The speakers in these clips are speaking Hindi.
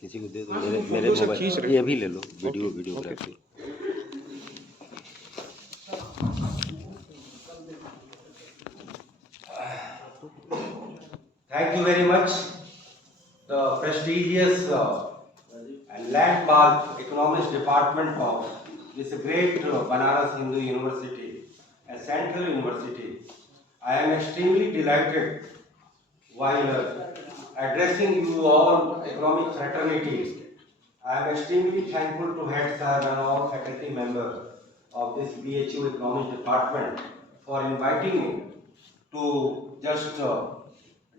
किसी को दे दो, मेरे मोबाइल ये भी ले लो, videography. Thank you very much. The prestigious and landmark economics department of this great Banaras Hindu University, a central university. I am extremely delighted while addressing you all economic fraternities. I am extremely thankful to Head Sir and all faculty members of this BHU economics department for inviting me to just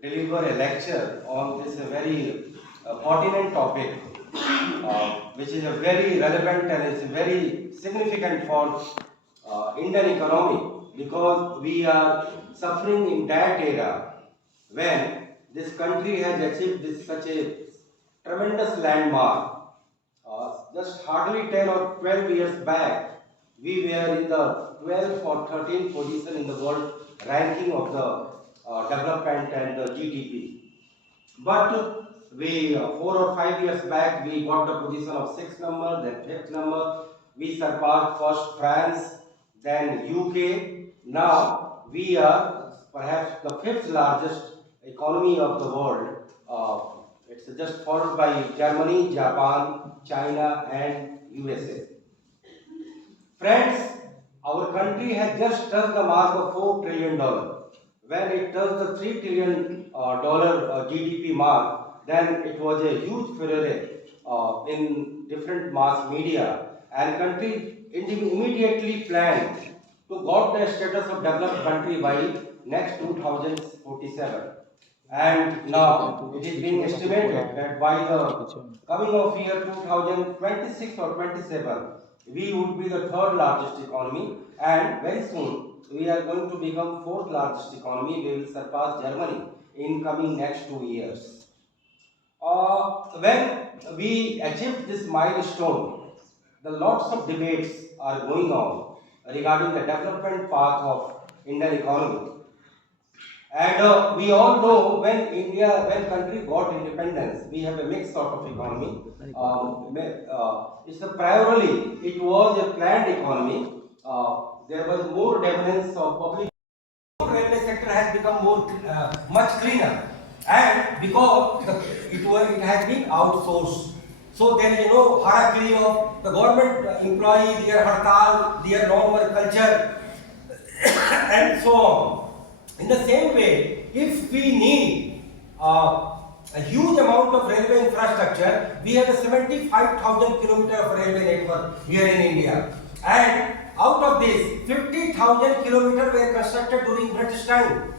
deliver a lecture on this very pertinent topic, which is a very relevant and it's very significant for Indian economy, because we are suffering in that era when this country has achieved such a tremendous landmark. Just hardly 10 or 12 years back, we were in the 12th or 13th position in the world ranking of the development and the GDP. But we 4 or 5 years back, we got the position of 6th number, then 5th number. We surpassed first France, then UK. Now we are perhaps the 5th largest economy of the world. It's just followed by Germany, Japan, China, and USA. Friends, our country has just touched the mark of $4 trillion. When it touched the $3 trillion GDP mark, then it was a huge furore in different mass media, and country immediately planned to got the status of developed country by next 2047. And now it is being estimated that by the coming of year 2026 or 27, we would be the third largest economy, and very soon we are going to become fourth largest economy. We will surpass Germany in coming next 2 years. When we achieve this milestone, the lots of debates are going on regarding the development path of Indian economy. And we all know when country got independence, we have a mixed sort of economy. It's primarily, it was a planned economy. There was more dominance of public. Railway sector has become much cleaner, and because it has been outsourced. So there is no hierarchy of the government employee, their hartal, their normal culture, and so on. In the same way, if we need a huge amount of railway infrastructure, we have a 75,000 kilometer of railway network here in India, and out of this, 50,000 kilometers were constructed during British time.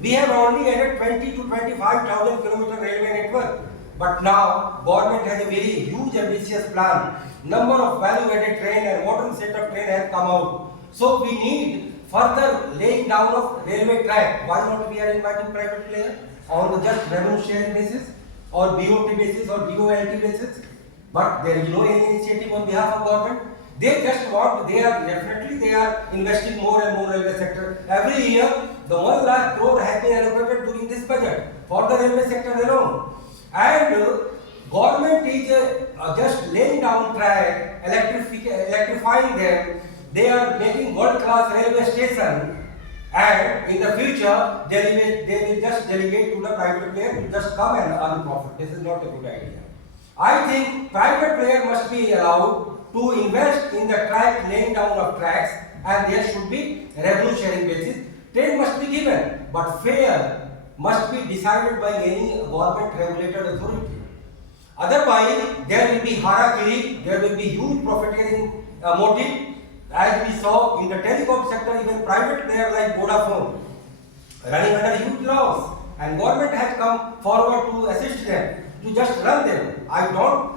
We have only added 20 to 25,000 kilometer railway network. But now, government has a very huge ambitious plan. Number of value-added train and modern set of train have come out. So we need further laying down of railway track. Why not we are inviting private players on the just revenue sharing basis or BOT basis or BOLT basis? But there is no any initiative on behalf of government. They just want, they are investing more and more railway sector. Every year, the 1 lakh crore has been allocated during this budget for the railway sector alone. And government is just laying down track, electrifying them. They are making world-class railway station, and in the future, they will just delegate to the private player to just come and earn profit. This is not a good idea. I think private player must be allowed to invest in the track, laying down of tracks, and there should be revenue sharing basis. Train must be given, but fare must be decided by any government regulated authority. Otherwise, there will be hierarchy, there will be huge profiteering motive. As we saw in the telecom sector, even private players like Vodafone running under huge loss, and government has come forward to assist them, to just run them. I don't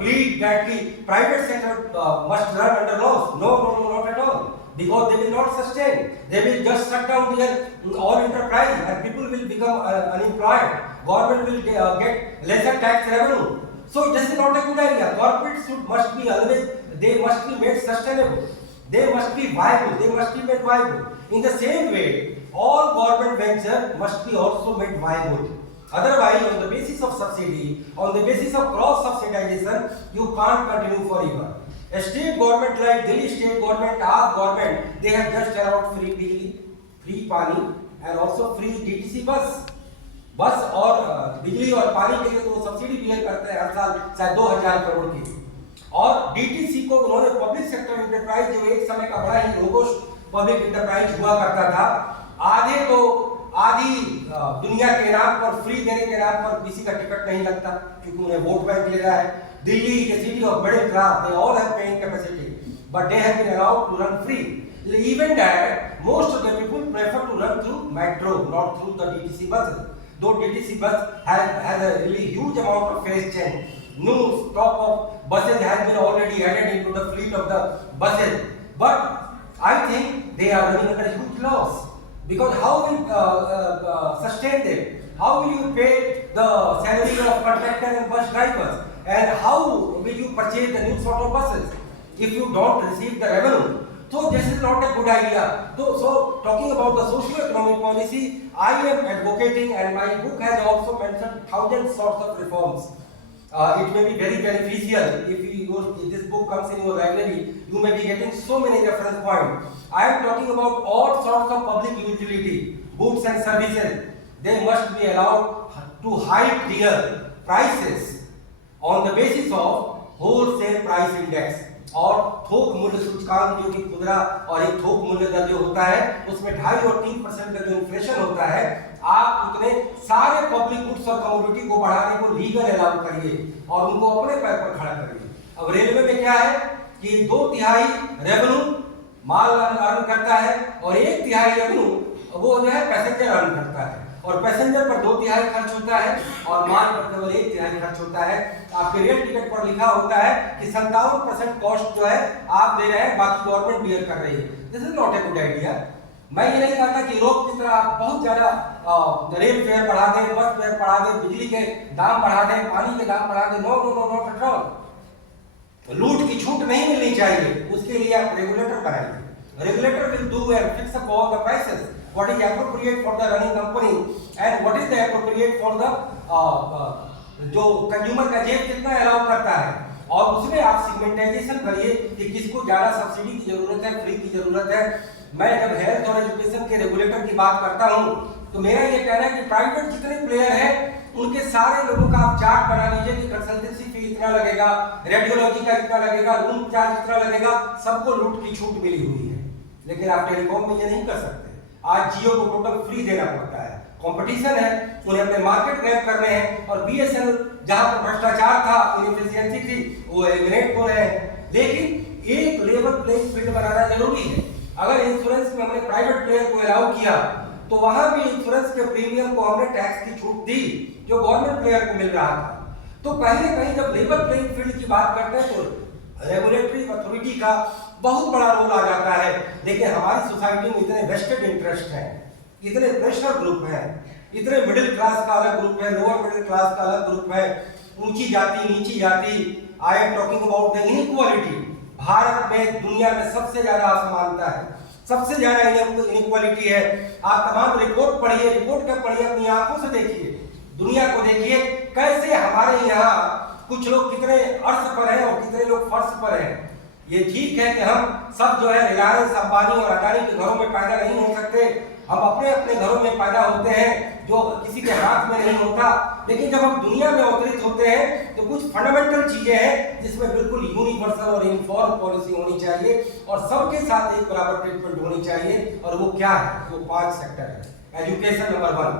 plead that the private sector must run under loss. No, not at all. Because they will not sustain. They will just shut down their all enterprise, and people will become unemployed. Government will get lesser tax revenue. So this is not a good idea. Corporates must be always, they must be made sustainable. They must be viable. They must be made viable. In the same way, all government ventures must be also made viable. Otherwise, on the basis of subsidy, on the basis of cross subsidization, you can't continue forever. A state government like Delhi state government, our government, they have just allowed free बिजली, free पानी and also free DTC बस और बिजली और पानी के लिए तो सब्सिडी बियर करते हैं हर साल शायद 2000 करोड़ की। और डीटीसी को उन्होंने पब्लिक सेक्टर इंटरप्राइज जो एक समय का बड़ा ही रोबस्ट पब्लिक इंटरप्राइज हुआ करता था, आधी दुनिया के नाम पर फ्री देने के नाम पर किसी का टिकट नहीं लगता क्योंकि उन्हें वोट बैंक लेना है। दिल्ली के city of middle class, they all have paying capacity, but they have been allowed to run free. Even that, most of the people prefer to run through metro, not through the DTC buses. Though DTC bus has a really huge amount of phase change. New stock of buses has been already added into the fleet of the buses, but I think they are running under huge loss because how will sustain them? How will you pay the salary of contractor and bus drivers? And how will you purchase the new sort of buses if you don't receive the revenue? So this is not a good idea. So talking about the socio-economic policy, I am advocating, and my book has also mentioned 1,000 sorts of reforms. It may be very beneficial if this book comes in your library. You may be getting so many reference points. I am talking about all sorts of public utility, goods and services. They must be allowed to hike their prices on the basis of wholesale price index और थोक मूल्य सूचकांक जो कि खुदरा और एक थोक मूल्य दर जो होता है उसमें 2.5 और 3% का जो इन्फ्लेशन होता है, आप उतने सारे पब्लिक गुड्स और कमोडिटी को बढ़ाने को लीगल अलाउ करिए और उनको अपने पैर पर खड़ा करिए। अब रेलवे में क्या है कि 2/3 रेवेन्यू माल अर्न करता है और 1/3 रेवेन्यू वो जो है पैसेंजर अर्न करता है, और पैसेंजर पर 2/3 खर्च होता है और माल पर केवल 1/3 खर्च होता है। आपके रेल टिकट पर लिखा होता है कि 57% कॉस्ट जो है आप दे रहे हैं, बाकी गवर्नमेंट बियर कर रही है। This is not a good idea. मैं ये नहीं कहता कि यूरोप की तरह आप बहुत ज्यादा रेल फेयर बढ़ा दें, बस फेयर बढ़ा दें, बिजली के दाम बढ़ा दें, पानी के दाम बढ़ा दें। No no no not at all. लूट की छूट नहीं मिलनी चाहिए, उसके लिए आप रेगुलेटर बनाइए। Regulator will do and fix up all the prices. What is appropriate for the running company and what is the appropriate for the जो कंज्यूमर का जेब कितना अलाउ करता है, और उसमें आप सेगमेंटाइजेशन करिए कि किसको ज्यादा सब्सिडी की जरूरत है, फ्री की जरूरत है। मैं जब हेल्थ और एजुकेशन के रेगुलेटर की बात करता हूँ तो मेरा ये कहना है कि प्राइवेट जितने प्लेयर हैं उनके सारे लोगों का आप चार्ट बना लीजिए कि कंसल्टेंसी फी इतना लगेगा, रेडियोलॉजी का इतना लगेगा, रूम चार्ज इतना लगेगा, सबको लूट की छूट मिली हुई है। लेकिन आप टेलीकॉम में ये नहीं कर सकते। आज जियो को टोटल फ्री देना पड़ता है, कंपटीशन है, उन्हें अपने मार्केट ग्रैब करने हैं, और बीएसएनएल जहां पर भ्रष्टाचार था, इनएफिशिएंसी थी, वो एलिमिनेट हो रहे हैं। लेकिन एक लेवल प्लेइंग फील्ड बनाना जरूरी है। अगर इंश्योरेंस में हमने प्राइवेट प्लेयर को अलाउ किया तो वहां भी इंश्योरेंस के प्रीमियम को हमने टैक्स की छूट दी जो गवर्नमेंट प्लेयर को मिल रहा था। तो कहीं ना कहीं जब लेवल प्लेइंग फील्ड की बात करते हैं तो रेगुलेटरी अथॉरिटी का बहुत बड़ा रोल आ जाता है। देखिए हमारी सोसाइटी में इतने वेस्टेड इंटरेस्ट हैं, इतने प्रेशर ग्रुप हैं, इतने मिडिल क्लास का अलग ग्रुप है, लोअर मिडिल क्लास का अलग ग्रुप है, ऊंची जाति नीची जाति। I am talking about the inequality. Bharat में दुनिया में सबसे ज्यादा असमानता है, सबसे ज्यादा इनइक्वालिटी है। आप तमाम रिपोर्ट पढ़िए, रिपोर्ट का पढ़िए, अपनी आंखों से देखिए, दुनिया को देखिए कैसे हमारे यहाँ कुछ लोग कितने अर्श पर हैं और कितने लोग फर्श पर हैं। ये ठीक है कि हम सब जो है रिलायंस, अंबानी और अदानी के घरों में पैदा नहीं हो सकते, हम अपने अपने घरों में पैदा होते हैं जो किसी के हाथ में नहीं होता। लेकिन जब हम दुनिया में अवतरित होते हैं तो कुछ फंडामेंटल चीजें हैं जिसमें बिल्कुल यूनिवर्सल और यूनिफॉर्म पॉलिसी होनी चाहिए और सबके साथ एक बराबर ट्रीटमेंट होनी चाहिए। और वो क्या है? वो 5 सेक्टर है। Education number 1।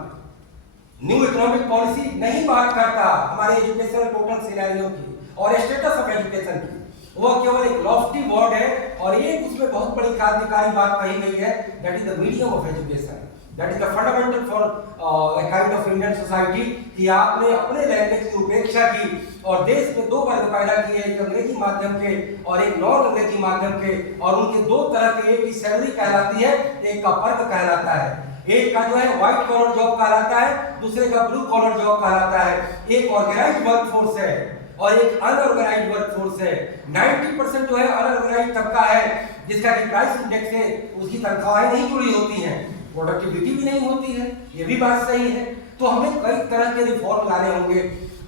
New economic policy नहीं बात करता हमारे एजुकेशनल टोटल सिनेरियो की और स्टेटस ऑफ एजुकेशन की, वह केवल एक लॉफ्टी वर्ड है। और एक उसमें बहुत बड़ी क्रांतिकारी बात कही गई है, that is the medium of education, that is the fundamental for a kind of Indian society. कि आपने अपने लैंग्वेज की उपेक्षा की और देश में 2 वर्ग पैदा किए, एक अंग्रेजी माध्यम के और एक नॉन अंग्रेजी माध्यम के, और उनके 2 तरह के, एक की सैलरी कहलाती है, एक का वर्ग कहलाता है। एक का जो है व्हाइट कॉलर जॉब कहलाता है, दूसरे का ब्लू कॉलर जॉब कहलाता है। एक ऑर्गेनाइज्ड वर्कफोर्स है और एक अनऑर्गेनाइज्ड वर्कफोर्स है। 90% जो है अनऑर्गेनाइज्ड तबका है जिसका कि प्राइस इंडेक्स से उसकी तनख्वाहें नहीं जुड़ी होती हैं। प्रोडक्टिविटी भी नहीं होती है, ये भी बात सही है। तो हमें कई तरह के रिफॉर्म लाने होंगे।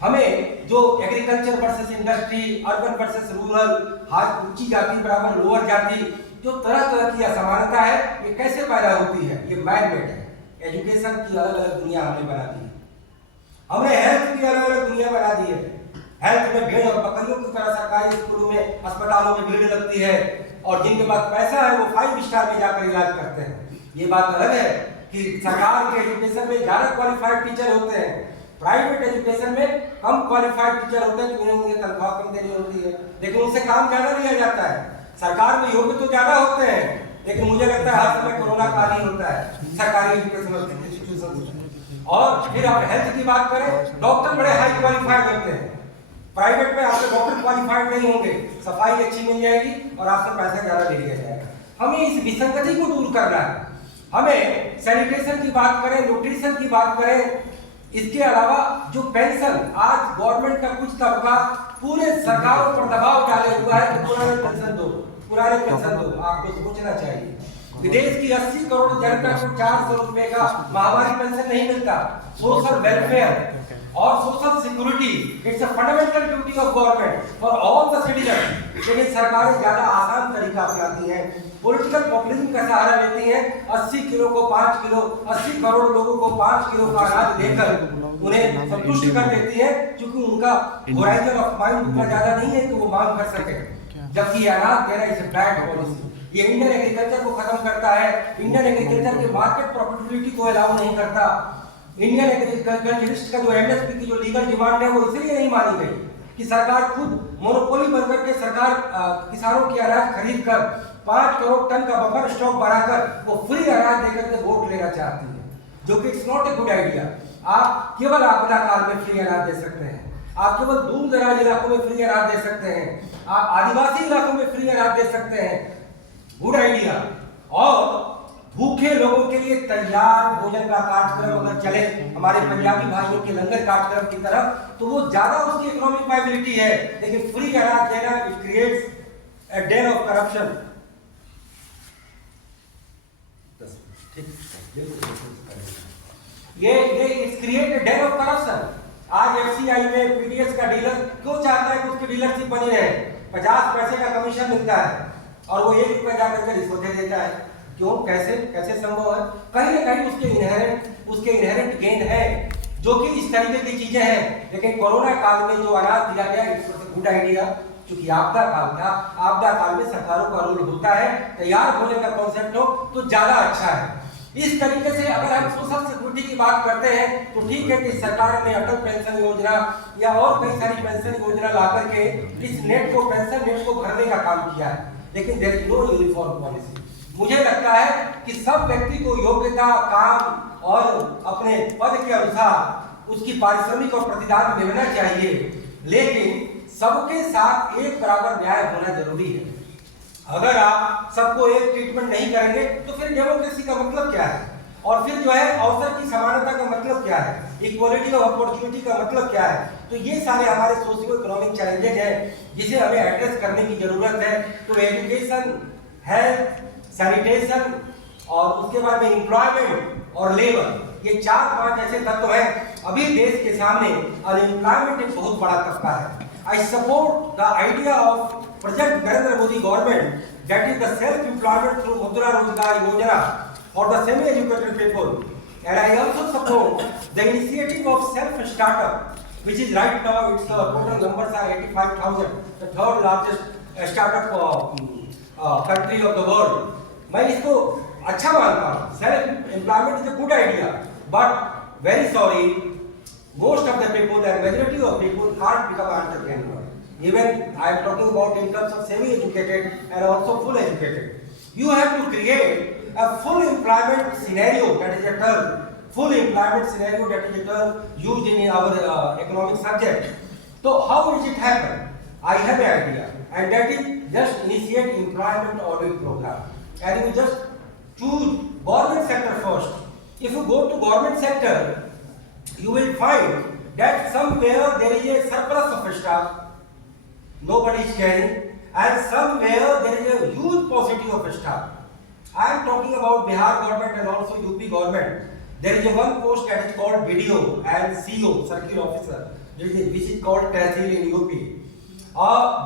हमें जो agriculture versus industry, urban versus rural, हाथ ऊंची जाति बराबर लोअर जाति, जो तरह तरह की असमानता है, ये कैसे पैदा होती है? ये मैन मेड है। एजुकेशन की अलग अलग दुनिया हमने बना दी है, हमने हेल्थ की अलग अलग दुनिया बना दी है। हेल्थ में भेड़ और बकरियों की तरह सरकारी स्कूलों में, अस्पतालों में भीड़ लगती है, और जिनके पास पैसा है वो 5 स्टार में जाकर इलाज करते हैं। ये बात अलग है कि सरकार के एजुकेशन में ज्यादा क्वालिफाइड टीचर होते हैं, प्राइवेट एजुकेशन में कम क्वालिफाइड टीचर होते हैं, तो उन्हें तनख्वाह कम देनी होती है, लेकिन उनसे काम ज्यादा लिया जाता है। सरकार में योग्य तो ज्यादा होते हैं, लेकिन मुझे लगता है हर समय कोरोना काल ही होता है सरकारी एजुकेशन इंस्टीट्यूशन। और फिर आप हेल्थ की बात करें, डॉक्टर बड़े हाई क्वालिफाइड होते हैं, प्राइवेट में आपके डॉक्टर क्वालिफाइड नहीं होंगे, सफाई अच्छी मिल जाएगी और आपसे पैसा ज्यादा ले लिया जाएगा। हमें इस विसंगति को दूर करना है। हमें सैनिटेशन की बात करें, न्यूट्रिशन की बात करें, इसके अलावा जो पेंशन, आज गवर्नमेंट का कुछ तबका पूरे सरकारों पर दबाव डाले हुआ है कि पुराने पेंशन दो, पुराने पेंशन दो। आपको सोचना चाहिए, विदेश की 80 करोड़ जनता को 400 रुपए का महामारी पेंशन नहीं मिलता। सोशल वेलफेयर और social security, it's a fundamental duty of government for all the citizen. लेकिन सरकारें ज्यादा आसान तरीका अपनाती हैं, पॉलिटिकल पॉपुलिज्म का सहारा लेती हैं। 80 किलो को 5 किलो, 80 करोड़ लोगों को 5 किलो का अनाज देकर उन्हें संतुष्ट कर देती है, क्योंकि उनका होराइजन ऑफ माइंड उतना ज्यादा नहीं है कि वो मांग कर सके। जबकि ये अनाज देना इज बैड पॉलिसी। ये इंडियन एग्रीकल्चर को खत्म करता है, इंडियन एग्रीकल्चर के मार्केट प्रॉफिटेबिलिटी को अलाउ नहीं करता। इंडियन एग्रीकल्चरिस्ट का जो एमएसपी की जो लीगल डिमांड है वो इसलिए नहीं मानी गई कि सरकार खुद मोनोपोली बनकर के सरकार किसानों की अनाज खरीद कर 5 करोड़ टन का बफर स्टॉक बनाकर वो फ्री अनाज देकर के वोट लेना चाहती है, जो कि it's not a good idea. आप केवल आपदा काल में फ्री अनाज दे सकते हैं, आप केवल दूर दराज इलाकों में फ्री अनाज दे सकते हैं, आप आदिवासी इलाकों में फ्री अनाज दे सकते हैं, गुड आइडिया। और भूखे लोगों के लिए तैयार भोजन का कार्यक्रम अगर चले हमारे पंजाबी भाइयों के लंगर कार्यक्रम की तरफ, तो वो ज्यादा उसकी इकोनॉमिक वायबिलिटी है। लेकिन फ्री अनाज देना it creates a den of corruption. ये it's create a den of corruption. आज एफसीआई में पीडीएस का डीलर क्यों चाहता है कि उसकी डीलरशिप बनी रहे? 50 पैसे का कमीशन मिलता है और वो 1 रुपया जाकर के रिश्वत दे देता है। क्यों? कैसे संभव है? कहीं ना कहीं उसके इनहेरेंट गेन है, जो कि इस तरीके की चीजें हैं। लेकिन कोरोना काल में जो अनाज दिया गया इट्स गुड आइडिया, क्योंकि आपदा काल था, आपदा काल में सरकारों का रोल होता है, तैयार होने का कॉन्सेप्ट हो तो ज्यादा अच्छा है। इस तरीके से अगर हम सोशल सिक्योरिटी की बात करते हैं तो ठीक है कि सरकार ने अटल पेंशन योजना या और कई सारी पेंशन योजना ला करके इस पेंशन नेट को भरने का काम किया है, लेकिन there is no uniform policy. मुझे लगता है कि सब व्यक्ति को योग्यता, काम और अपने पद के अनुसार उसकी पारिश्रमिक और प्रतिदान मिलना चाहिए, लेकिन सबके साथ एक बराबर न्याय होना जरूरी है। अगर आप सबको एक ट्रीटमेंट नहीं करेंगे तो फिर डेमोक्रेसी का मतलब क्या है? और फिर जो है अवसर की समानता का मतलब क्या है? इक्वालिटी ऑफ अपॉर्चुनिटी का मतलब क्या है? तो ये सारे हमारे सोशियो इकोनॉमिक चैलेंजेस हैं जिसे हमें एड्रेस करने की जरूरत है। तो एजुकेशन, हेल्थ, सैनिटेशन और उसके बाद में एम्प्लॉयमेंट और लेबर, ये 4-5 ऐसे तत्व हैं। अभी देश के सामने अनएम्प्लॉयमेंट एक बहुत बड़ा तबका है। I support the idea of present Narendra Modi government, that is the self-employment through Mudra Rozgar Yojana for the semi-educated people, and I also support the initiative of self-startup, which is right now its total numbers are 85,000, the third largest startup country of the world. मैं इसको अच्छा मानता हूँ। Self employment is a good idea, but very sorry, most of the people and majority of people can't become entrepreneur. Even I am talking about in terms of semi-educated and also full educated. You have to create a full employment scenario, that is a term, full employment scenario, that is a term used in our economic subject. So how does it happen? I have an idea, and that is just initiate employment audit program, and you just choose government sector first. If you go to government sector, you will find that somewhere there is a surplus of staff, nobody is caring, and somewhere there is a huge paucity of staff. I am talking about Bihar government and also UP government. There is a one post that is called BDO and CO, Circuit Officer, which is called Tehsil in UP.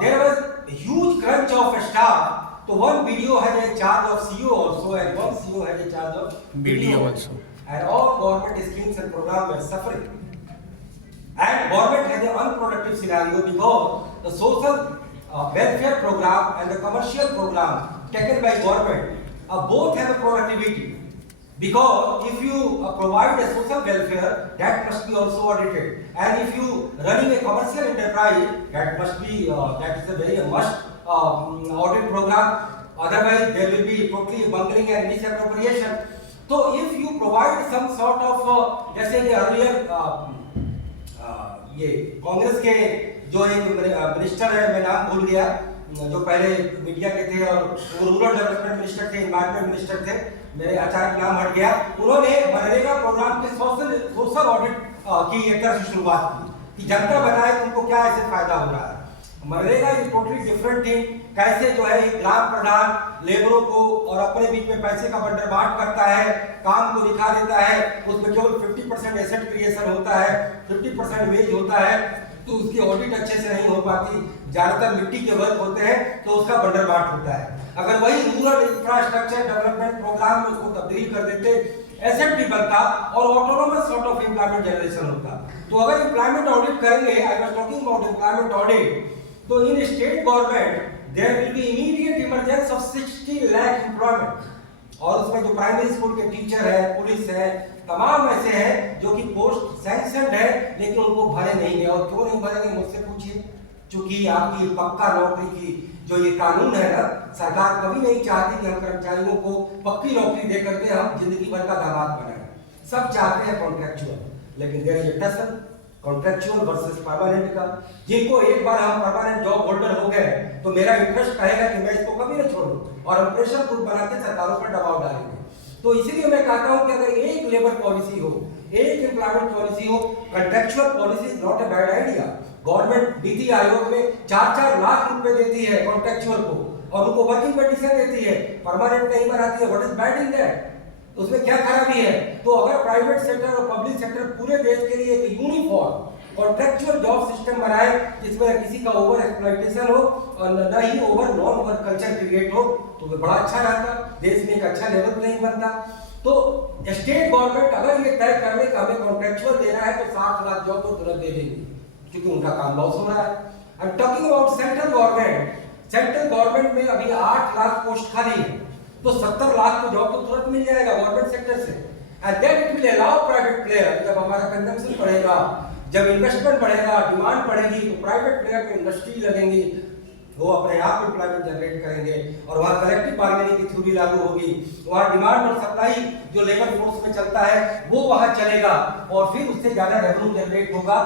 There was a huge crunch of staff. So one BDO has a charge of CO also, and one CO has a charge of BDO also. And all government schemes and programs were suffering. And government has an unproductive scenario because the social welfare program and the commercial program taken by government both have a productivity. Because if you provide a social welfare, that must be also audited. And if you running a commercial enterprise, that must be that is a very must audit program. Otherwise, there will be totally bungling and misappropriation. So if you provide some sort of जैसे कि earlier ये कांग्रेस के जो एक मिनिस्टर है, मैं नाम भूल गया, जो पहले मीडिया के थे और रूरल डेवलपमेंट मिनिस्टर थे, एनवायरमेंट मिनिस्टर थे, मेरे अचानक नाम हट गया, उन्होंने मनरेगा प्रोग्राम के सोशल ऑडिट की एक तरह से शुरुआत की कि जनता बताए कि उनको क्या ऐसे फायदा हो रहा है। MNREGA is totally different thing. कैसे जो है ग्राम प्रधान लेबरों को और अपने बीच में पैसे का बंटवारा करता है, काम को दिखा देता है, उसमें केवल 50% एसेट क्रिएशन होता है, 50% वेज होता है, तो उसकी ऑडिट अच्छे से नहीं हो पाती, ज्यादातर मिट्टी के वर्क होते हैं, तो उसका बंटवारा होता है। अगर वही रूरल इंफ्रास्ट्रक्चर डेवलपमेंट प्रोग्राम में उसको तब्दील कर देते, एसेट भी बनता और autonomous sort of employment generation होता। तो अगर एम्प्लॉयमेंट ऑडिट करेंगे, I was talking about employment audit, तो इन state government there will be immediate emergency of 60 lakh employment. और उसमें जो प्राइमरी स्कूल के टीचर है, पुलिस है, तमाम ऐसे हैं जो कि पोस्ट सैंक्शनड है, लेकिन उनको भरे नहीं गए। और क्यों नहीं भरेंगे मुझसे पूछिए, क्योंकि आपकी पक्का नौकरी की जो ये कानून है ना, सरकार कभी नहीं चाहती कि हम कर्मचारियों को पक्की नौकरी दे करके हम जिंदगी भर का दामाद बनाएं। सब चाहते हैं कॉन्ट्रैक्चुअल, लेकिन there is a tussle contractual versus permanent का। जिनको एक बार हम परमानेंट जॉब होल्डर हो गए तो मेरा इंटरेस्ट कहेगा कि मैं इसको कभी न छोड़ूं और हम प्रेशर ग्रुप बना के सरकारों पर दबाव डालेंगे। तो इसीलिए मैं कहता हूं कि अगर एक लेबर पॉलिसी हो, एक एम्प्लॉयमेंट पॉलिसी हो, contractual policy is not a bad idea. Government NITI Aayog में 4-4 लाख रुपए देती है कॉन्ट्रैक्चुअल को और उनको वर्किंग कंडीशन देती है, परमानेंट नहीं बनाती है। What is bad in that? उसमें क्या खराबी है? तो अगर प्राइवेट सेक्टर और पब्लिक सेक्टर पूरे देश के लिए एक यूनिफॉर्म कॉन्ट्रैक्चुअल जॉब सिस्टम बनाए जिसमें किसी का ओवर एक्सप्लॉयटेशन हो और न ही over non work culture create हो, तो बड़ा अच्छा रहता, देश में एक अच्छा लेवल प्लेइंग बनता। तो स्टेट गवर्नमेंट अगर ये तय कर ले कि हमें कॉन्ट्रैक्चुअल देना है तो 60 लाख जॉब तो तुरंत दे देगी, क्योंकि उनका काम लॉस हो रहा है। I am talking about central government. Central government में अभी 8 लाख पोस्ट खाली है, तो 70 लाख को जॉब तो तुरंत मिल जाएगा गवर्नमेंट सेक्टर से। And then it will allow private player, जब हमारा कंजम्पशन बढ़ेगा, जब इन्वेस्टमेंट बढ़ेगा, डिमांड बढ़ेगी, तो प्राइवेट प्लेयर में इंडस्ट्री लगेंगी, वो अपने आप एम्प्लॉयमेंट जनरेट करेंगे और वहाँ कलेक्टिव बार्गेनिंग की थ्योरी लागू होगी। वहाँ डिमांड और सप्लाई जो लेबर फोर्स में चलता है वो वहाँ चलेगा और फिर उससे ज़्यादा रेवेन्यू जनरेट होगा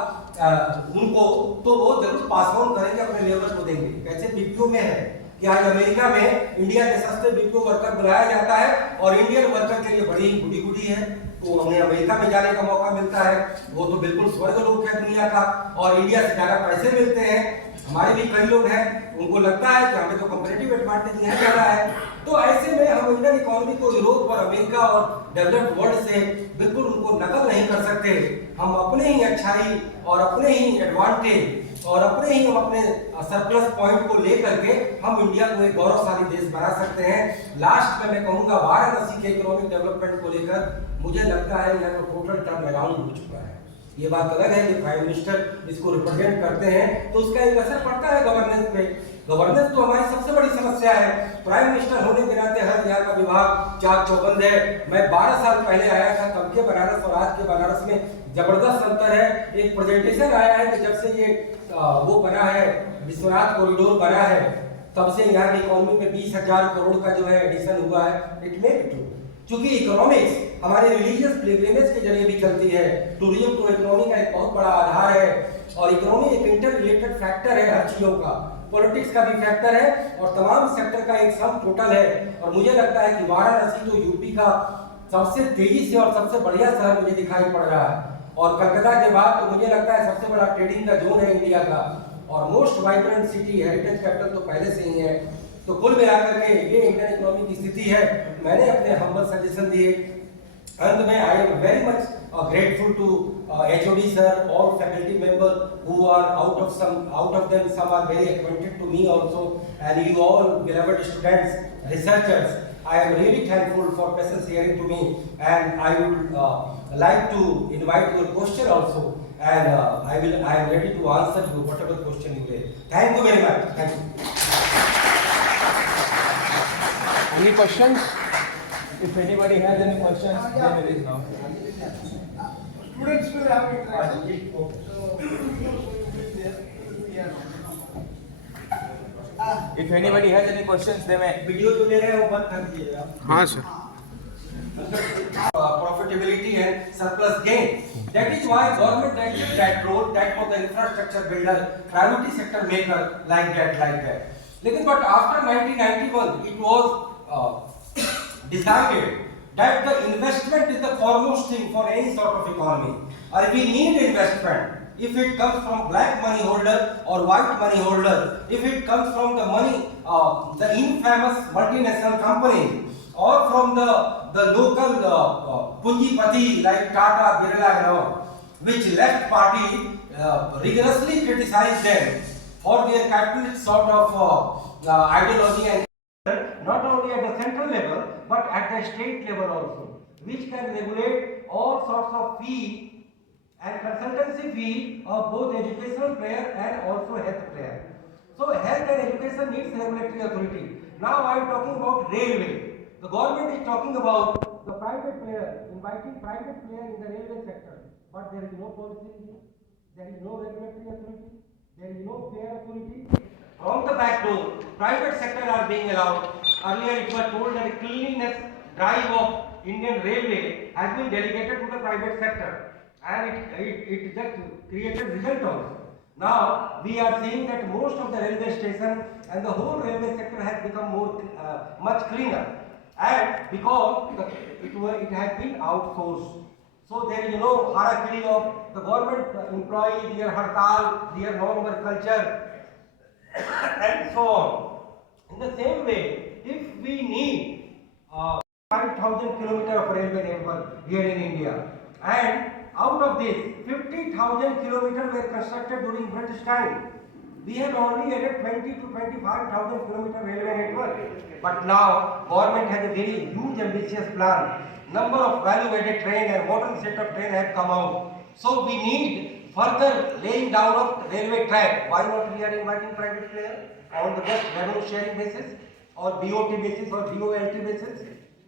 उनको, तो वो जरूर पास ऑन करेंगे, अपने लेबर को देंगे। कैसे बीपीओ में है कि आज अमेरिका में इंडिया के सस्ते बीपीओ वर्कर बुलाया जाता है और इंडियन वर्कर के लिए बड़ी गुडी गुडी है, तो हमें अमेरिका में जाने का मौका मिलता है, वो तो बिल्कुल स्वर्ग लोक है दुनिया का, और इंडिया से ज़्यादा पैसे मिलते हैं। हमारे भी कई लोग हैं, उनको लगता है कि हमें तो कंपैरेटिव एडवांटेज यहाँ ज़्यादा है। तो ऐसे में हम इंडियन इकोनॉमी को यूरोप और अमेरिका और डेवलप्ड वर्ल्ड से बिल्कुल उनको नकल नहीं कर सकते। हम अपने ही अच्छाई और अपने ही एडवांटेज और अपने ही हम अपने सरप्लस पॉइंट को लेकर के हम इंडिया को एक गौरवशाली देश बना सकते हैं। लास्ट में मैं कहूँगा वाराणसी के इकोनॉमिक डेवलपमेंट को लेकर मुझे लगता है यहाँ तो टोटल टर्न अराउंड हो चुका है। ये बात अलग है कि प्राइम मिनिस्टर इसको रिप्रेजेंट करते हैं तो उसका एक असर पड़ता है गवर्नेंस पे। गवर्नेंस तो हमारी सबसे बड़ी समस्या है। प्राइम मिनिस्टर होने के नाते हर यहाँ का विभाग चाक चौबंद है। मैं 12 साल पहले आया था, तब के बनारस और आज के बनारस में जबरदस्त अंतर है। एक प्रेजेंटेशन आया है कि जब से ये वो बना है, विश्वनाथ कॉरिडोर बना है, तब से यहाँ की इकोनॉमी में 20,000 करोड़ का जो है एडिशन हुआ है। इट मे बी ट्रू, क्योंकि इकोनॉमिक्स हमारे रिलीजियस पिलग्रिमेज के जरिए भी चलती है। टूरिज्म तो इकोनॉमी का एक बहुत बड़ा आधार है और इकोनॉमी एक इंटर रिलेटेड फैक्टर है हर चीजों का। पॉलिटिक्स का भी फैक्टर है और तमाम सेक्टर का एक सम टोटल है। और मुझे लगता है कि वाराणसी तो यूपी का सबसे तेजी से और सबसे बढ़िया शहर मुझे दिखाई पड़ रहा है। और कलकत्ता के बाद तो मुझे लगता है सबसे बड़ा ट्रेडिंग का जोन है इंडिया का और most vibrant city, heritage capital तो पहले से ही है। तो कुल मिलाकर के ये इंडियन इकोनॉमी की स्थिति है। मैंने अपने हम्बल सजेशन दिए। अंत में I am very much grateful to HOD sir, all faculty members who are out of them some are very acquainted to me also, and you all beloved students, researchers, I am really thankful for patience hearing to me, and I would like to invite your question also, and I am ready to answer you whatever question you raise. Thank you very much. Thank you. Any questions? If anybody has any questions, they may raise now. Students will have interaction. If anybody has any questions, they may. Video जो ले रहे हैं वो बंद कर दीजिएगा। हाँ sir. Profitability and surplus gain. That is why government acted that role, that was the infrastructure builder, priority sector maker, like that. लेकिन but after 1991 it was decided that the investment is the foremost thing for any sort of economy. And we need investment. If it comes from black money holder or white money holder, if it comes from the money, the infamous multinational companies, or from the local Punjipati like Tata, Birla and all, which left party rigorously criticized them for their capitalist sort of ideology, and not only at the central level but at the state level also, which can regulate all sorts of fee and consultancy fee of both educational player and also health player. So health and education needs regulatory authority. Now I am talking about railway. The government is talking about the private player, inviting private player in the railway sector, but there is no policy, there is no regulatory authority, there is no fair authority. From the back door, private sector are being allowed. Earlier it was told that the cleanliness drive of Indian Railway has been delegated to the private sector, and it just created result also. Now we are seeing that most of the railway station and the whole railway sector has become much cleaner, and because it has been outsourced. So there is no hierarchy of the government employee, their hartal, their non-work culture, and so on. In the same way, if we need 5,000 kilometers of railway network here in India, and out of this 50,000 kilometers were constructed during British time, we have only added 20 to 25,000 kilometer railway network. But now government has a very huge ambitious plan. Number of value-added train and modern set of train have come out. So we need further laying down of railway track. Why not we are inviting private player on the just revenue sharing basis or BOT basis or BOLT basis?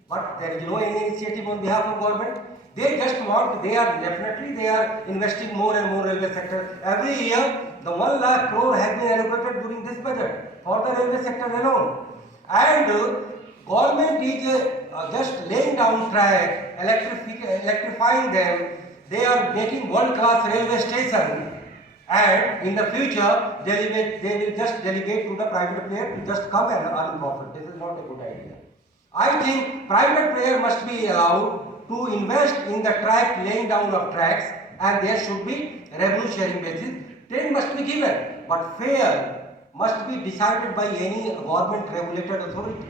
But there is no any initiative on behalf of government. They just want, they are investing more and more railway sector. Every year, the 1 lakh crore has been allocated during this budget for the railway sector alone. And government is just laying down track, electrifying them. They are making world-class railway station, and in the future they will just delegate to the private player to just come and earn profit. This is not a good idea. I think private player must be allowed to invest in the track, laying down of tracks, and there should be revenue sharing basis. Train must be given, but fare must be decided by any government regulated authority.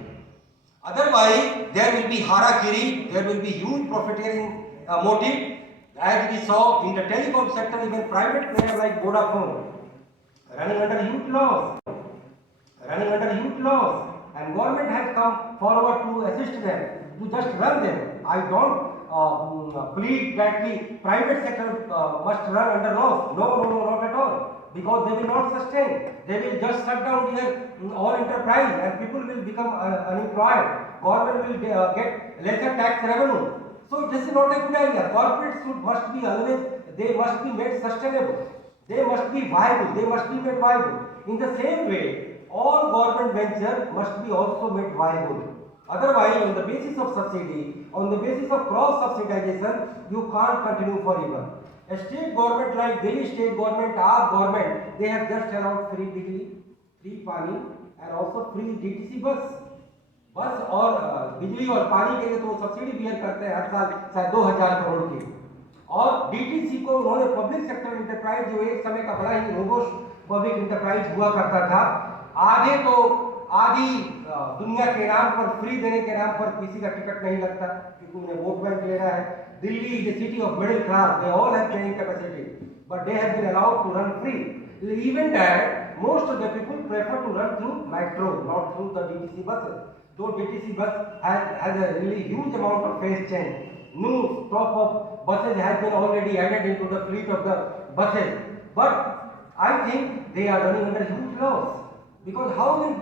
Otherwise, there will be harakiri, there will be huge profiteering motive. As we saw in the telecom sector, even private players like Vodafone running under huge loss, and government has come forward to assist them, to just run them. I don't plead that the private sector must run under loss. No, not at all. Because they will not sustain. They will just shut down their all enterprise, and people will become unemployed. Government will get lesser tax revenue. So this is not a good idea. Corporates must be always, they must be made sustainable. They must be viable. They must be made viable. In the same way, all government ventures must be also made viable. Otherwise, on the basis of subsidy, on the basis of cross-subsidization, you can't continue forever. A state government like Delhi state government, our government, they have just allowed free bijli, free pani, and also free DTC bus. बस और बिजली और पानी के लिए तो सब्सिडी बियर करते हैं हर साल शायद 2000 करोड़ की, और डीटीसी को उन्होंने पब्लिक सेक्टर इंटरप्राइज जो एक समय का बड़ा ही रोबोस्ट पब्लिक इंटरप्राइज हुआ करता था, आगे तो आदि दुनिया के नाम पर, फ्री देने के नाम पर किसी का टिकट नहीं लगता क्योंकि उन्हें वोट बैंक लेना है। Delhi is the city of middle class, they all have paying capacity, but they have been allowed to run free. Even that most of the people prefer to run through metro, not through the DTC buses. Though DTC bus has a really huge amount of phase change. New stop of buses has been already added into the fleet of the buses. But I think they are running under huge loss. Because how will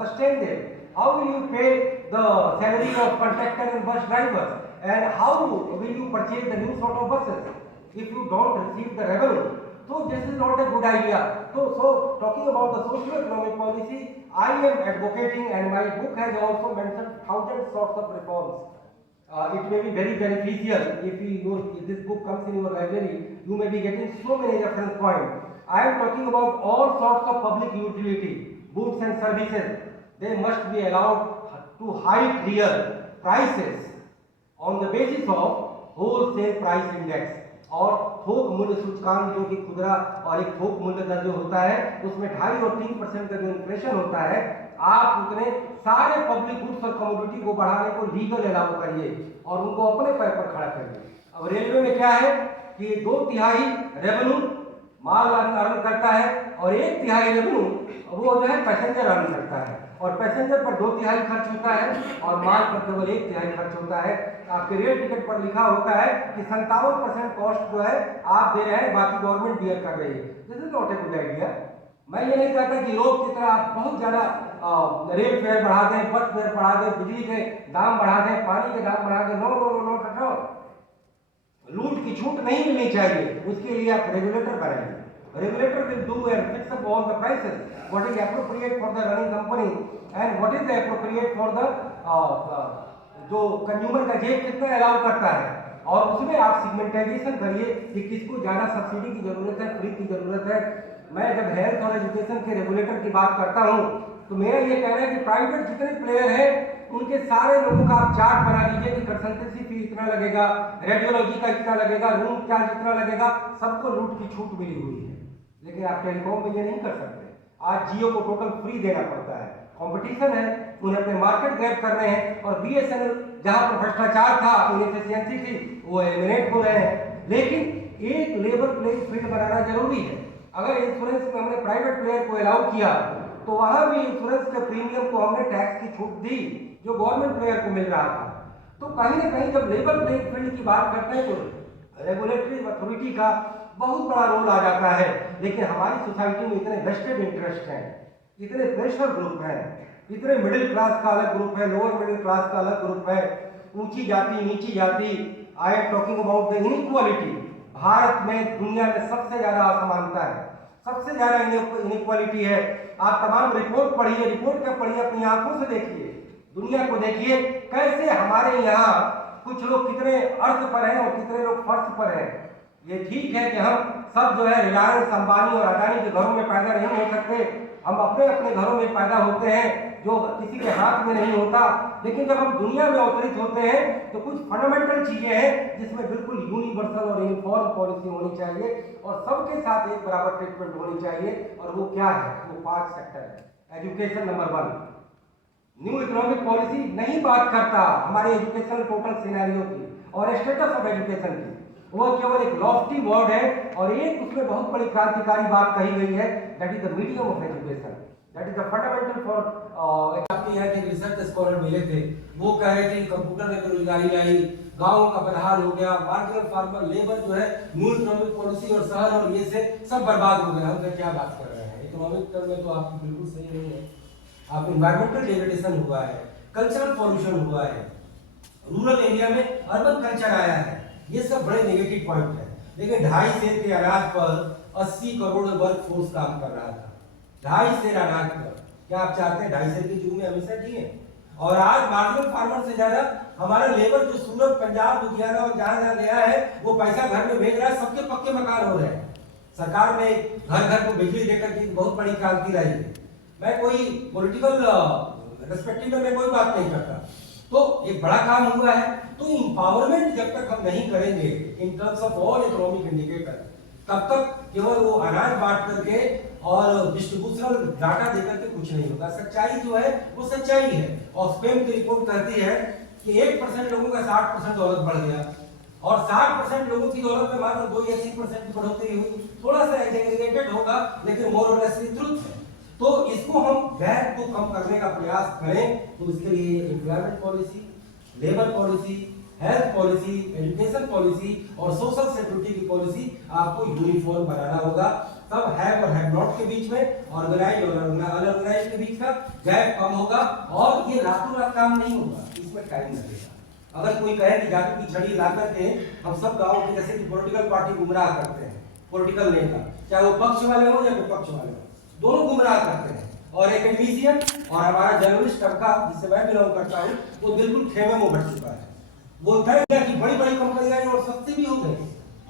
sustain them? How will you pay the salary of conductor and bus drivers? And how will you purchase the new sort of buses if you don't receive the revenue? So this is not a good idea. So talking about the socio-economic policy, I am advocating, and my book has also mentioned 1,000 sorts of reforms. It may be very beneficial if this book comes in your library. You may be getting so many reference points. I am talking about all sorts of public utility, goods and services. They must be allowed to hike their prices on the basis of wholesale price index. और थोक मूल्य सूचकांक जो कि खुदरा और एक थोक मूल्य दर जो होता है उसमें 2.5 और 3% का जो इन्फ्लेशन होता है, आप उतने सारे पब्लिक गुड्स और कमोडिटी को बढ़ाने को लीगल अलाउ करिए और उनको अपने पैर पर खड़ा करिए। अब रेलवे में क्या है कि 2/3 रेवेन्यू माल अर्न करता है और 1/3 रेवेन्यू वो जो है पैसेंजर अर्न करता है, और पैसेंजर पर 2/3 खर्च होता है और माल पर केवल 1/3 खर्च होता है। आपके रेल टिकट पर लिखा होता है कि 57% कॉस्ट जो है आप दे रहे हैं, बाकी गवर्नमेंट बियर कर रही है। This is not a good idea. मैं ये नहीं कहता कि यूरोप की तरह आप बहुत ज्यादा रेल फेयर बढ़ा दें, बस फेयर बढ़ा दें, बिजली के दाम बढ़ा दें, पानी के दाम बढ़ा दें। No no no no no, लूट की छूट नहीं मिलनी चाहिए, उसके लिए आप रेगुलेटर बनाइए। Regulator will do and fix up all the prices. What is appropriate for the running company and what is appropriate for the जो कंज्यूमर का जेब कितना अलाउ करता है, और उसमें आप सिगमेंटाइजेशन करिए कि किसको ज़्यादा सब्सिडी की जरूरत है, फ्री की जरूरत है। मैं जब हेल्थ और एजुकेशन के रेगुलेटर की बात करता हूँ तो मेरा ये कहना है कि प्राइवेट जितने प्लेयर हैं उनके सारे लोगों का आप चार्ट बना लीजिए कि कंसल्टेंसी फी इतना लगेगा, रेडियोलॉजी का इतना लगेगा, रूम चार्ज इतना लगेगा, सबको लूट की छूट मिली हुई है। लेकिन आप टेलीकॉम में ये नहीं कर सकते। आज जियो को टोटल फ्री देना पड़ता है, कंपटीशन है, उन्हें अपने मार्केट ग्रैब कर रहे हैं, और बीएसएनएल जहां पर भ्रष्टाचार था, इनएफिशिएंसी थी, वो एलिमिनेट हो रहे हैं। लेकिन एक लेवल प्लेइंग फील्ड बनाना जरूरी है। अगर इंश्योरेंस में हमने प्राइवेट प्लेयर को अलाउ किया तो वहां भी इंश्योरेंस के प्रीमियम को हमने टैक्स की छूट दी जो गवर्नमेंट प्लेयर को मिल रहा था। तो कहीं ना कहीं जब लेवल प्लेइंग फील्ड की बात करते हैं तो रेगुलेटरी अथॉरिटी का बहुत बड़ा रोल आ जाता है। लेकिन हमारी सोसाइटी में इतने वेस्टेड इंटरेस्ट हैं, इतने प्रेशर ग्रुप हैं, इतने मिडिल क्लास का अलग ग्रुप है, लोअर मिडिल क्लास का अलग ग्रुप है, ऊंची जाति नीची जाति। I am talking about the inequality. Bharat में दुनिया में सबसे ज्यादा असमानता है, सबसे ज्यादा इनइक्वालिटी है। आप तमाम रिपोर्ट पढ़िए, रिपोर्ट क्या पढ़िए, अपनी आंखों से देखिए, दुनिया को देखिए कैसे हमारे यहाँ कुछ लोग कितने अर्थ पर हैं और कितने लोग फर्श पर हैं। ये ठीक है कि हम सब जो है रिलायंस, अंबानी और अडानी के घरों में पैदा नहीं हो सकते, हम अपने अपने घरों में पैदा होते हैं जो किसी के हाथ में नहीं होता। लेकिन जब हम दुनिया में अवतरित होते हैं तो कुछ फंडामेंटल चीजें हैं जिसमें बिल्कुल यूनिवर्सल और यूनिफॉर्म पॉलिसी होनी चाहिए और सबके साथ एक बराबर ट्रीटमेंट होनी चाहिए। और वो क्या है? वो 5 सेक्टर है। Education number 1। New economic policy नहीं बात करता हमारे एजुकेशन टोटल सिनेरियो की और स्टेटस ऑफ एजुकेशन की, वो केवल एक लॉफ्टी वर्ड है और एक उसमें बहुत बड़ी क्रांतिकारी बात कही गई है, that is the medium of education, that is the fundamental for. आपके यहाँ के रिसर्च स्कॉलर मिले थे, वो कह रहे थे कंप्यूटर ने बेरोजगारी लाई, गाँव का बदहाल हो गया, मार्जिनल फार्मर लेबर जो है न्यू इकोनॉमिक पॉलिसी और शहर और ये से सब बर्बाद हो गया। हम क्या बात कर रहे हैं? इकोनॉमिक टर्म में तो आप बिल्कुल सही नहीं है। आप इन्वायरमेंटल डिग्रेडेशन हुआ है, कल्चरल पॉल्यूशन हुआ है, रूरल एरिया में अर्बन कल्चर आया है, ये सब बड़े नेगेटिव पॉइंट है। लेकिन 2.5 सेर के अनाज पर 80 करोड़ वर्क फोर्स काम कर रहा था। 2.5 सेर अनाज पर क्या आप चाहते हैं 2.5 सेर की जुग में हमेशा जिए? और आज मार्जिनल फार्मर से ज्यादा हमारा लेबर जो सूरत, पंजाब, लुधियाना और जहां जहां गया है वो पैसा घर में भेज रहा है, सबके पक्के मकान हो रहे हैं। सरकार ने घर घर को बिजली देकर की बहुत बड़ी क्रांति लाई है। मैं कोई पॉलिटिकल रेस्पेक्टिव में कोई बात नहीं करता, तो एक बड़ा काम हुआ है। तो इंपावरमेंट जब तक हम नहीं करेंगे in terms of all economic indicator, तब तक केवल वो अनाज बांट करके और डिस्ट्रीब्यूशनल डाटा देकर के कुछ नहीं होता। सच्चाई जो है वो सच्चाई है। ऑक्सफैम की रिपोर्ट कहती है कि 1% लोगों का 60% दौलत बढ़ गया और 60% लोगों की दौलत में मात्र 2 या 3% की बढ़ोतरी हुई। थोड़ा सा एग्रीगेटेड होगा लेकिन मोर और लेस ट्रुथ है। तो इसको हम गैप को कम करने का प्रयास करें तो इसके लिए employment policy, labour policy, health policy, education policy और सोशल सिक्योरिटी की पॉलिसी आपको यूनिफॉर्म बनाना होगा। तब हैव और हैव नॉट के बीच में, ऑर्गेनाइज और अनऑर्गेनाइज के बीच का गैप कम होगा और ये रातों रात काम नहीं होगा, इसमें टाइम लगेगा। अगर कोई कहे कि जादू की छड़ी ला करके हम सब गाँव के जैसे कि पॉलिटिकल पार्टी गुमराह करते हैं, पॉलिटिकल नेता चाहे वो पक्ष वाले हो या विपक्ष वाले हो, दोनों गुमराह करते हैं। और एकेडमिशियन और हमारा जर्नलिस्ट तबका जिससे मैं बिलोंग करता हूँ वो बिल्कुल खेमे में बढ़ चुका है। वो तय किया कि बड़ी बड़ी कंपनियां और सस्ती भी हो गई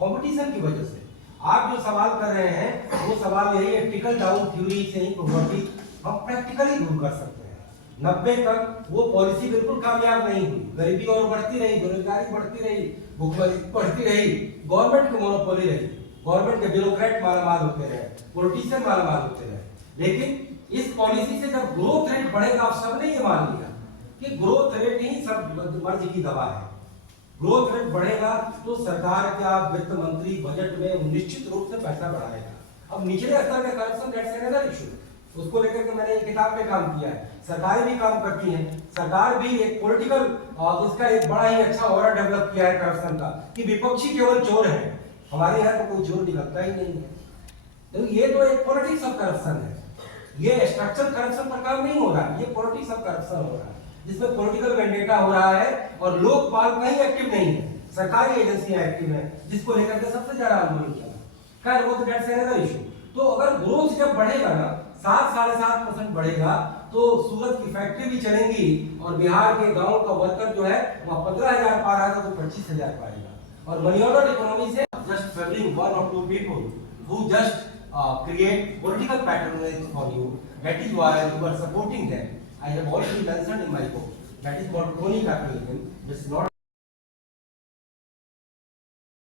कंपटीशन की वजह से। आप जो सवाल कर रहे हैं वो सवाल यही है, ट्रिकल डाउन थ्योरी से ही प्रॉपर्टी हम प्रैक्टिकली दूर कर सकते हैं। 90 तक वो पॉलिसी बिल्कुल कामयाब नहीं हुई, गरीबी और बढ़ती रही, बेरोजगारी बढ़ती रही, भूखमरी बढ़ती रही, गवर्नमेंट की मोनोपोली रही, गवर्नमेंट के ब्यूरोक्रेट मालामाल होते रहे, पॉलिटिशियन मालामाल होते रहे। लेकिन इस पॉलिसी से जब ग्रोथ रेट बढ़ेगा, आप सबने ये मान लिया कि ग्रोथ रेट ही सब मर्ज की दवा है। ग्रोथ रेट बढ़ेगा तो सरकार का वित्त मंत्री बजट में निश्चित रूप से पैसा बढ़ाएगा। अब निचले स्तर में करप्शन दैट्स अनदर इशू, उसको लेकर के मैंने एक किताब में काम किया है। सरकारें भी काम करती हैं, सरकार भी एक पॉलिटिकल इसका एक बड़ा ही अच्छा ऑरा डेवलप किया है करप्शन का कि विपक्षी केवल चोर है, हमारे यहाँ तो कोई चोर निकलता ही नहीं है। तो ये तो एक पॉलिटिक्स ऑफ करप्शन है, ये स्ट्रक्चरल करप्शन पर काम नहीं हो रहा है, ये पॉलिटिक्स ऑफ करप्शन हो रहा है जिसमें पॉलिटिकल वेंडेटा हो रहा है और लोकपाल कहीं एक्टिव नहीं है, सरकारी एजेंसियां एक्टिव हैं जिसको लेकर के सबसे ज्यादा आंदोलन किया। खैर वो तो दैट्स अनदर इशू। तो अगर ग्रोथ जब बढ़ेगा ना 7-7.5% बढ़ेगा तो सूरत की फैक्ट्री भी चलेंगी और बिहार के गांव का वर्कर जो है वह 15,000 पा रहा था तो 25,000 पाएगा। और मनी ऑर्डर इकोनॉमी से just favouring 1 or 2 people who just create political patronage for you, that is why you are supporting them. I have already mentioned in my book, that is what crony capitalism. It's not